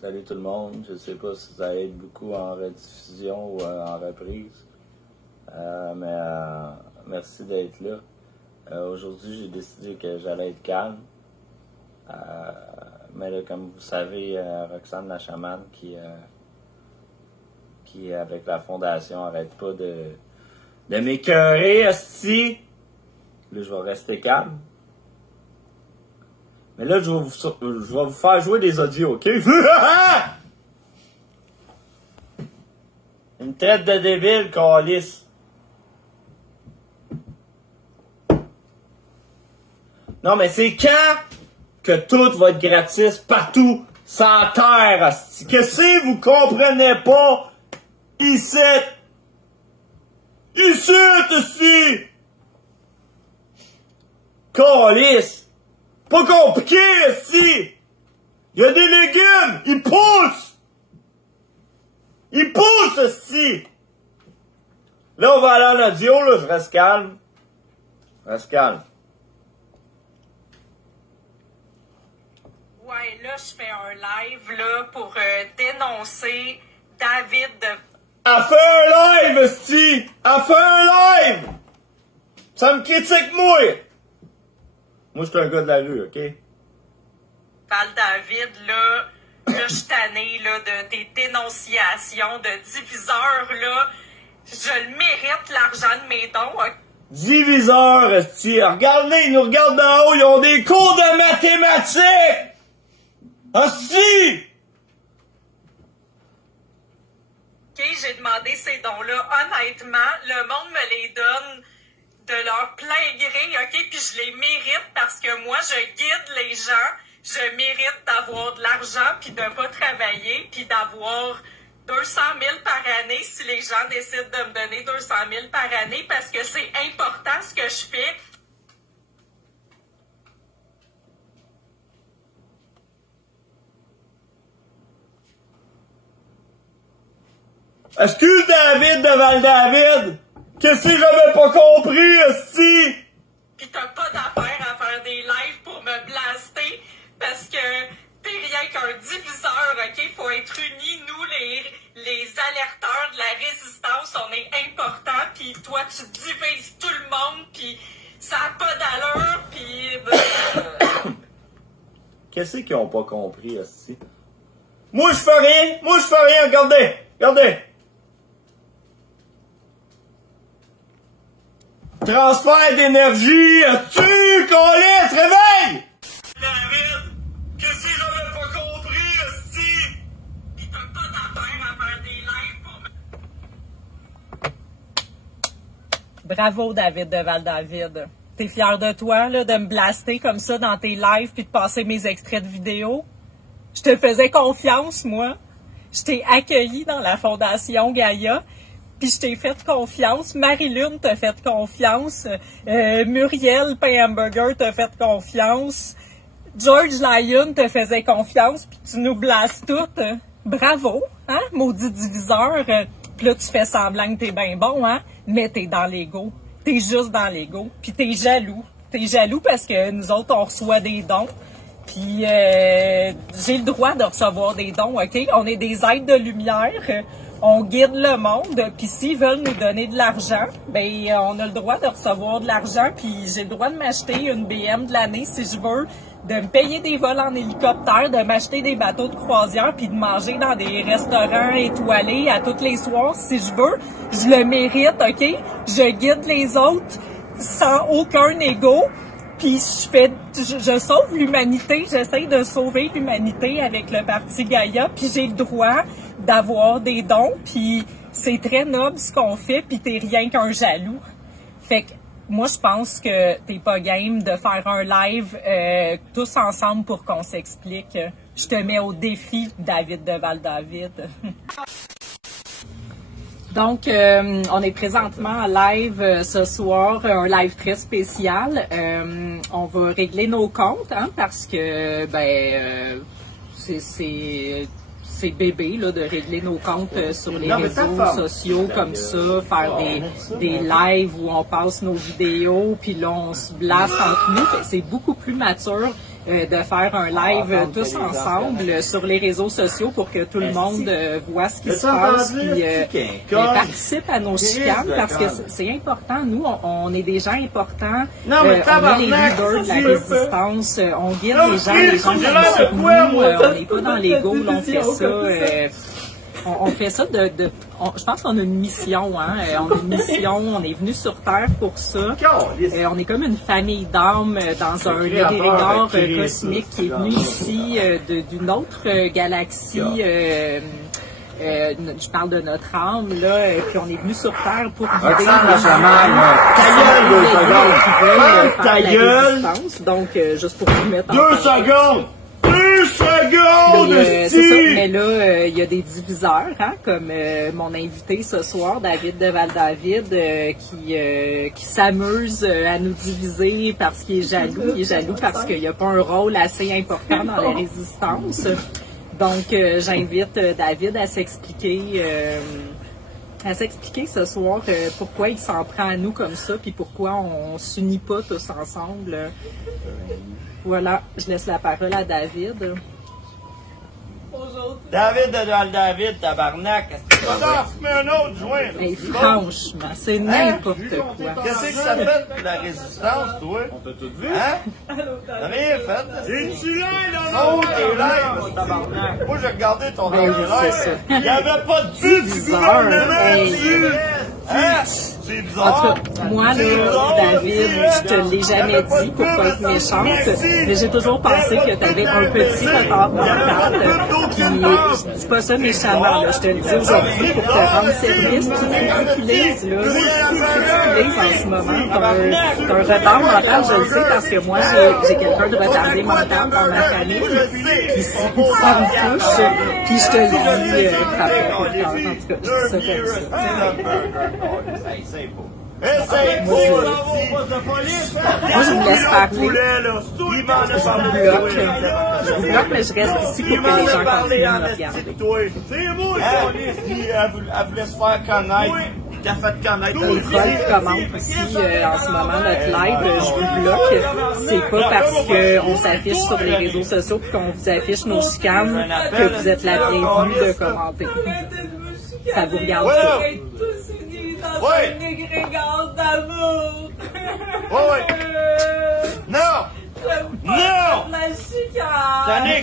Salut tout le monde. Je sais pas si ça aide beaucoup en rediffusion ou en reprise. Merci d'être là. Aujourd'hui, j'ai décidé que j'allais être calme. Mais là, comme vous savez, Roxane la chamane qui avec la fondation, arrête pas de m'écœurer, asti. Là, je vais rester calme. Mais là, je vais vous faire jouer des audios, ok? Une traite de débile, câlisse. Non, mais c'est quand que tout va être gratis partout sans terre, asti? Qu'est-ce que vous comprenez pas? Ici! Ici, asti! Câlisse! Pas compliqué, asti! Il y a des légumes! Ils poussent! Ils poussent, asti! Là, on va aller en audio, là, je reste calme. Reste calme. Ouais, là, je fais un live, là, pour dénoncer David de... Elle fait un live, esti! Elle fait un live! Ça me critique, moi! Moi, je suis un gars de la rue, OK? Val-David, là, je suis tannée, là, de tes dénonciations de diviseurs, là. Je le mérite, l'argent de mes dons, hein. Diviseur, esti! Regardez, ils nous regardent d'en haut, ils ont des cours de mathématiques! Esti! OK, j'ai demandé ces dons-là. Honnêtement, le monde me les donne de leur plein gré, OK? Puis je les mérite parce que moi, je guide les gens. Je mérite d'avoir de l'argent puis de pas travailler puis d'avoir 200 000 par année si les gens décident de me donner 200 000 par année parce que c'est important ce que je fais. Excuse David de Val-David! Qu'est-ce que j'avais pas compris, esti? Pis t'as pas d'affaire à faire des lives pour me blaster parce que t'es rien qu'un diviseur, OK? Faut être unis, nous, les alerteurs de la résistance, on est importants, pis toi, tu divises tout le monde, pis ça a pas d'allure, pis... Qu'est-ce qu'ils ont pas compris, esti? Moi, je fais rien, regardez! Regardez! Transfert d'énergie, tu câlisse, réveille! David, qu'est-ce que j'avais pas compris, esti? Pis t'as pas d'affaire à faire des lives pour me... Bravo, David de Val-David. T'es fier de toi, là, de me blaster comme ça dans tes lives puis de passer mes extraits de vidéos? Je te faisais confiance, moi. Je t'ai accueilli dans la Fondation Gaïa, puis je t'ai fait confiance. Marie-Lune t'a fait confiance. Muriel Pain Hamburger t'a fait confiance. George Lyon te faisait confiance, puis tu nous blastes toutes. Bravo, hein, maudit diviseur. Puis là, tu fais semblant que t'es bien bon, hein, mais t'es dans l'ego. T'es juste dans l'ego, puis t'es jaloux. T'es jaloux parce que nous autres, on reçoit des dons. Puis j'ai le droit de recevoir des dons, OK? On est des êtres de lumière, on guide le monde, puis s'ils veulent nous donner de l'argent, ben on a le droit de recevoir de l'argent, puis j'ai le droit de m'acheter une BM de l'année si je veux, de me payer des vols en hélicoptère, de m'acheter des bateaux de croisière, puis de manger dans des restaurants étoilés à tous les soirs si je veux. Je le mérite, OK? Je guide les autres sans aucun ego. Puis je sauve l'humanité, j'essaie de sauver l'humanité avec le Parti Gaïa, puis j'ai le droit d'avoir des dons, puis c'est très noble ce qu'on fait, puis t'es rien qu'un jaloux. Fait que moi, je pense que t'es pas game de faire un live tous ensemble pour qu'on s'explique. Je te mets au défi, David de Val-David. Donc, on est présentement en live ce soir, un live très spécial. On va régler nos comptes, hein, parce que c'est bébé là, de régler nos comptes sur les réseaux sociaux comme ça, faire des lives où on passe nos vidéos, puis là on se blasse entre nous. C'est beaucoup plus mature de faire un live tous ensemble sur les réseaux sociaux pour que tout le monde voit ce qui se passe puis participe à nos chicanes parce que c'est important. Nous, on est des gens importants. On est les leaders de la résistance. On guide les gens viennent sur nous. On n'est pas dans l'ego, on fait ça. On fait ça je pense qu'on a une mission, hein. On a une mission, on est venu sur Terre pour ça. On est comme une famille d'âmes dans un égrégore cosmique qui est venu ici d'une autre galaxie. Je parle de notre âme, là, puis on est venu sur Terre pour guider les gens qui veulent faire la résistance. Donc, juste pour vous mettre en 2 secondes! 2 secondes! C'est ça, mais là, il y a des diviseurs, hein, comme mon invité ce soir, David de Val-David, qui s'amuse à nous diviser parce qu'il est jaloux. Il est jaloux parce qu'il n'y a pas un rôle assez important dans la résistance. Donc, j'invite David à s'expliquer ce soir pourquoi il s'en prend à nous comme ça, puis pourquoi on s'unit pas tous ensemble. Voilà, je laisse la parole à David. David de David, tabarnak. Tu vas en fumer un autre joint. Mais franchement, c'est n'importe quoi. Qu'est-ce que ça fait pour la résistance, toi? On t'a tout vu? Hein? T'as rien fait? Es-tu là, là? Oh, t'es live, tabarnak. Moi, j'ai regardé ton live. Il n'y avait pas de but du gouvernement dessus. Hein? C'est bizarre. En tout cas, moi, là, David, je te l'ai jamais dit pour pas être méchante, mais j'ai toujours pensé que tu avais un petit retard mental. Puis, je dis pas ça méchamment, là, je te le dis aujourd'hui pour te rendre service. Tu ridiculises, là. Tu ridiculises en ce moment. T'as un retard mental, je le sais, parce que moi, j'ai quelqu'un de retardé mental dans ma famille. Puis, ça me touche. Puis, je te le dis, en tout cas, je dis ça comme ça. Essaye Moi, je me laisse parler. Je vous bloque, mais je reste ici pour que les gens continuent à me regarder. C'est moi, elle voulait se faire connaître. T'as fait connaître. Les trolls commentent aussi en ce moment notre live. Je vous bloque. C'est pas parce qu'on s'affiche sur les réseaux sociaux et qu'on vous affiche nos chicanes que vous êtes la bienvenue de commenter. Ça vous regarde pas. Ouais. Une égrégore d'amour. Ouais. Non! Non! La chicane.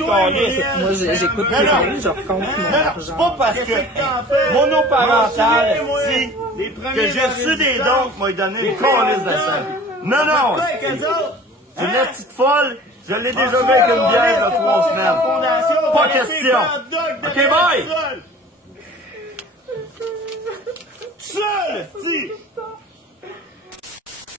Moi, j'écoute plus rien, je recompte mon C'est argent. pas parce que monoparental, si, que j'ai reçu des dons qui m'ont donné une colisse de sang. Non, non! C'est une petite folle. Je l'ai déjà vu avec une bière de 3 semaines. Pas question. OK, bye! Seul, si!